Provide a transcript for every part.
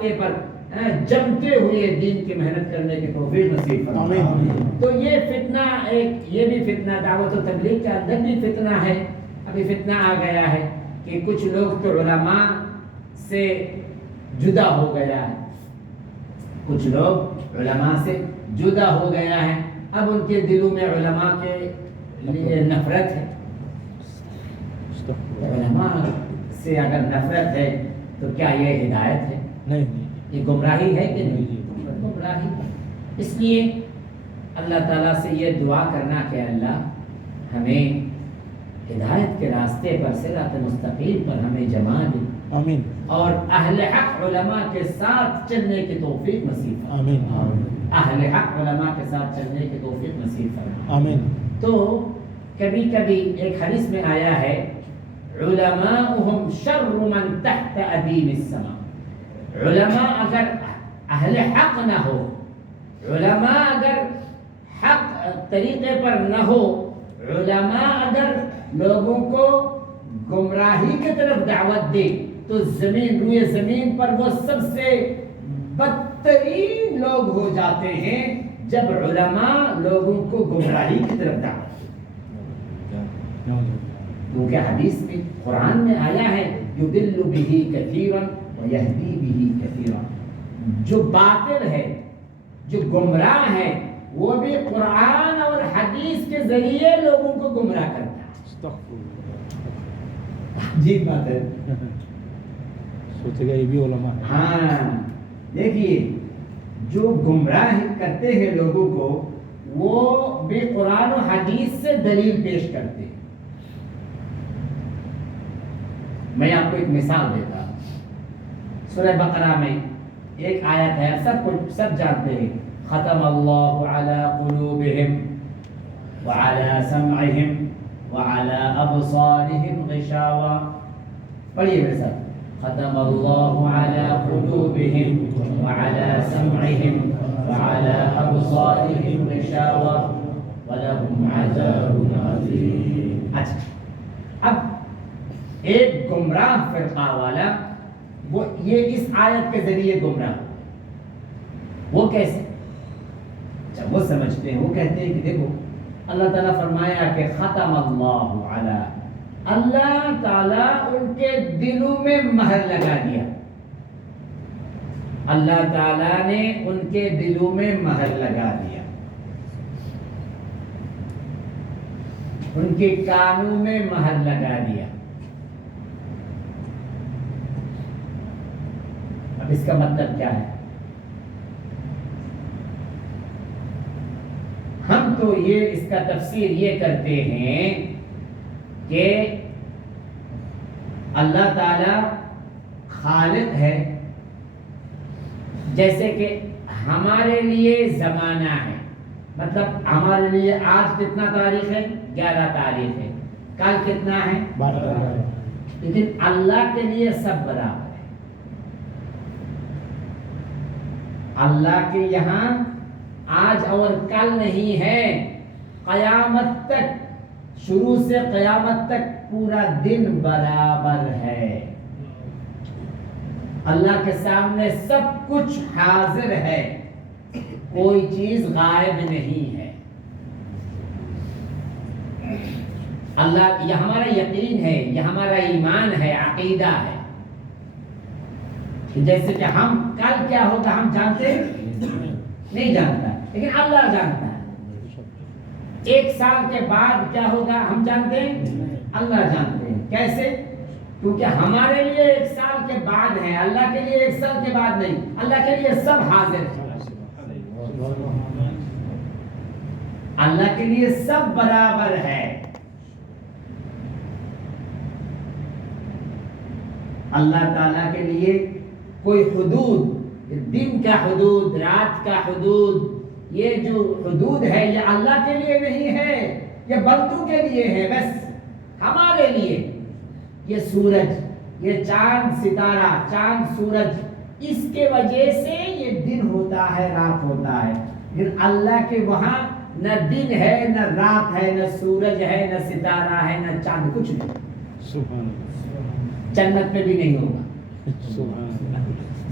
راستے پر جمتے ہوئے دین کی محنت کرنے کی توفیق نصیب فرمائے۔ تو یہ فتنہ یہ بھی فتنہ دعوت و تبلیغ کے اندر بھی فتنہ ہے۔ ابھی فتنہ آ گیا ہے کہ کچھ لوگ تو علماء سے جدا ہو گیا ہے، کچھ لوگ علماء سے جدا ہو گیا ہے، اب ان کے دلوں میں علماء کے لیے نفرت ہے۔ علماء سے اگر نفرت ہے تو کیا یہ ہدایت ہے؟ نہیں، یہ گمراہی ہے کہ نہیں؟ گمراہی۔ اس لیے اللہ تعالیٰ سے یہ دعا کرنا کہ اللہ ہمیں ہدایت کے راستے پر صراط مستقیم پر ہمیں جما دے، آمین، اور اہل حق علماء کے ساتھ چلنے کی توفیق نصیب فرما۔ آمین، اہل حق علماء کے ساتھ چلنے کی توفیق نصیب فرما۔ آمین۔ تو کبھی کبھی ایک حدیث میں آیا ہے علماؤہم شر من تحت ادیم السماء، علماء اگر اہل حق نہ ہو، علماء اگر حق طریقے پر نہ ہو، علماء اگر لوگوں کو گمراہی کی طرف دعوت دے تو روئے زمین پر وہ سب سے بدترین لوگ ہو جاتے ہیں جب علماء لوگوں کو گمراہی کی طرف دعوت دے۔ کیونکہ حدیث میں قرآن میں آیا ہے یضل بہ کثیرا ویہدی بہ کثیرا، جو باطل ہے، جو گمراہ ہے، وہ بھی قرآن اور حدیث کے ذریعے لوگوں کو گمراہ کرتا ہے۔ عجیب بات ہے، سوچے گا یہ بھی علماء ہے۔ ہاں دیکھیے، جو گمراہ کرتے ہیں لوگوں کو وہ بھی قرآن و حدیث سے دلیل پیش کرتے ہیں۔ میں آپ کو ایک مثال دیتا ہوں، سورہ بقرہ میں ایک آیت ہے، سب جانتے ہیں، ختم اللہ علی قلوبہم وعلی سمعہم وعلی ابصارہم غشاوہ۔ پڑھیے میرے ساتھ، ختم اللہ علی قلوبہم وعلی سمعہم وعلی ابصارہم غشاوہ ولہم عذاب عظیم۔ اچھا، اب ایک گمراہ فرقہ والا وہ یہ اس آیت کے ذریعے گمراہ، وہ کیسے؟ اچھا، وہ سمجھتے ہیں، وہ کہتے ہیں کہ دیکھو اللہ تعالیٰ فرمایا کہ ختم اللہ علی، اللہ تعالیٰ ان کے دلوں میں مہر لگا دیا، اللہ تعالیٰ نے ان کے دلوں میں مہر لگا دیا، ان کے کانوں میں مہر لگا دیا۔ اب اس کا مطلب کیا ہے؟ ہم تو اس کا تفسیر یہ کرتے ہیں کہ اللہ تعالی خالق ہے، جیسے کہ ہمارے لیے زمانہ ہے، مطلب ہمارے لیے آج کتنا تاریخ ہے؟ 11 تاریخ ہے، کل کتنا ہے؟ 12۔ لیکن اللہ کے لیے سب برابر ہے۔ اللہ کے یہاں آج اور کل نہیں ہے، قیامت تک، شروع سے قیامت تک پورا دن برابر ہے۔ اللہ کے سامنے سب کچھ حاضر ہے، کوئی چیز غائب نہیں ہے۔ اللہ، یہ ہمارا یقین ہے، یہ ہمارا ایمان ہے، عقیدہ ہے، جیسے کہ ہم کل کیا ہوگا ہم جانتے ہیں؟ نہیں جانتا، لیکن اللہ جانتا ہے۔ 1 سال کے بعد کیا ہوگا ہم جانتے ہیں؟ اللہ جانتے ہیں۔ کیسے؟ کیونکہ ہمارے لیے 1 سال کے بعد ہے، اللہ کے لیے 1 سال کے بعد نہیں، اللہ کے لیے سب حاضر ہے، اللہ کے لیے سب برابر ہے۔ اللہ تعالیٰ کے لیے کوئی حدود، دن کا حدود، رات کا حدود، یہ جو حدود ہے یہ اللہ کے لیے نہیں ہے، یہ بندوں کے لیے ہے بس، ہمارے لیے۔ یہ سورج، یہ چاند ستارہ، چاند سورج، اس کے وجہ سے یہ دن ہوتا ہے، رات ہوتا ہے، لیکن اللہ کے وہاں نہ دن ہے، نہ رات ہے، نہ سورج ہے، نہ ستارہ ہے، نہ چاند، کچھ نہیں۔ سبحان اللہ، جنت میں بھی نہیں ہوگا۔ سبحان اللہ۔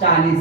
40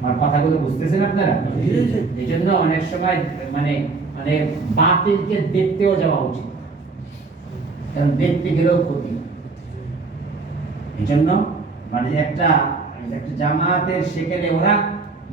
আমার কথাগুলো বুঝতেছেন আপনারা? এজন্য অনেক সময় মানে মানে বাতিলকে দেখতেও যাওয়া উচিত, কারণ দেখতে গেলেও ক্ষতি। এজন্য মানে একটা জামাতের সেখানে ওরা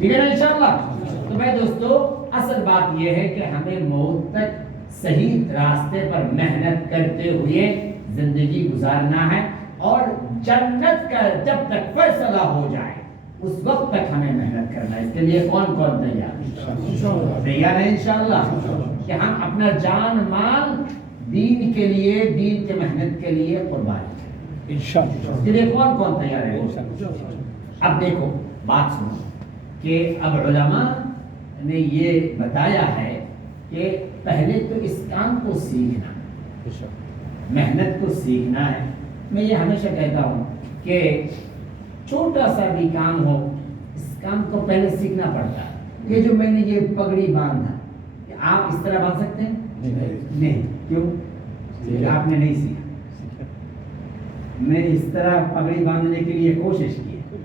ٹھیک ہے نا انشاءاللہ؟ تو میں دوستو اصل بات یہ ہے کہ ہمیں موت تک صحیح راستے پر محنت کرتے ہوئے زندگی گزارنا ہے، اور جنت کا جب تک فیصلہ ہو جائے اس وقت تک ہمیں محنت کرنا ہے۔ اس کے لیے کون کون تیار؟ تیار ہے انشاءاللہ کہ ہم اپنا جان مال دین کے لیے، دین کے محنت کے لیے قربان کریں؟ انشاءاللہ۔ اس کے لیے کون کون تیار ہے؟ اب دیکھو بات سنو کہ اب علماء نے یہ بتایا ہے کہ پہلے تو اس کام کو سیکھنا، محنت کو سیکھنا ہے۔ میں یہ ہمیشہ کہتا ہوں کہ چھوٹا سا بھی کام ہو، اس کام کو پہلے سیکھنا پڑتا ہے۔ یہ جو میں نے یہ پگڑی باندھا، کہ آپ اس طرح باندھ سکتے ہیں؟ نہیں۔ کیوں؟ کہ آپ نے نہیں سیکھا۔ میں اس طرح پگڑی باندھنے کے لیے کوشش کی ہے۔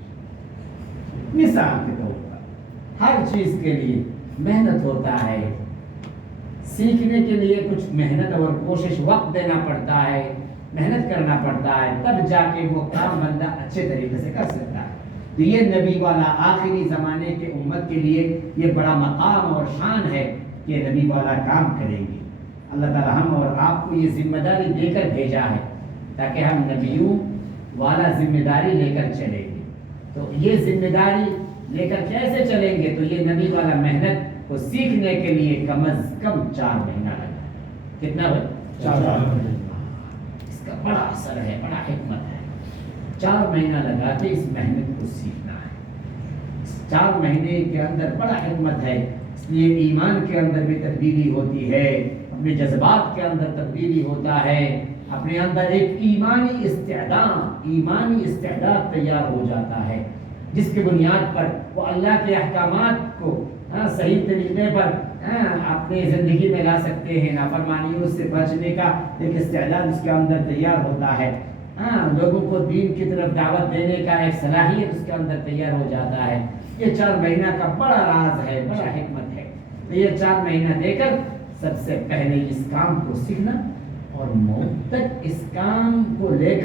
مثال کے طور پر ہر چیز کے لیے محنت ہوتا ہے، سیکھنے کے لیے کچھ محنت اور کوشش، وقت دینا پڑتا ہے، محنت کرنا پڑتا ہے، تب جا کے وہ کام بندہ اچھے طریقے سے کر سکتا ہے۔ تو یہ نبی والا آخری زمانے کے امت کے لیے یہ بڑا مقام اور شان ہے کہ نبی والا کام کریں گے۔ اللہ تعالی ہم اور آپ کو یہ ذمہ داری دے کر بھیجا ہے تاکہ ہم نبیوں والا ذمہ داری لے کر چلیں گے۔ تو یہ ذمہ داری لے کر کیسے چلیں گے؟ تو یہ نبی والا محنت کو سیکھنے کے لیے کم از کم 4 مہینہ لگا۔ کتنا بھائی؟ 4 مہینہ۔ اس کا بڑا اثر ہے، بڑا حکمت ہے۔ 4 مہینہ لگا کے اس محنت کو سیکھنا ہے۔ 4 مہینے کے اندر بڑا حکمت ہے، اس لیے ایمان کے اندر بھی تبدیلی ہوتی ہے، اپنے جذبات کے اندر تبدیلی ہوتا ہے، اپنے اندر ایک ایمانی استعداد تیار ہو جاتا ہے، جس کی بنیاد پر وہ اللہ کے احکامات کو صحیح طریقے پر اپنی زندگی میں لا سکتے ہیں۔ نافرمانیوں سے بچنے کا ایک استعداد اس کے اندر تیار ہوتا ہے، لوگوں کو دین کی طرف دعوت دینے کا ایک صلاحیت اس کے اندر تیار ہو جاتا ہے۔ یہ 4 مہینہ کا بڑا راز ہے، بڑا حکمت ہے۔ تو یہ 4 مہینہ دے کر سب سے پہلے اس کام کو سیکھنا، اور موت تک اس کام کو لے کر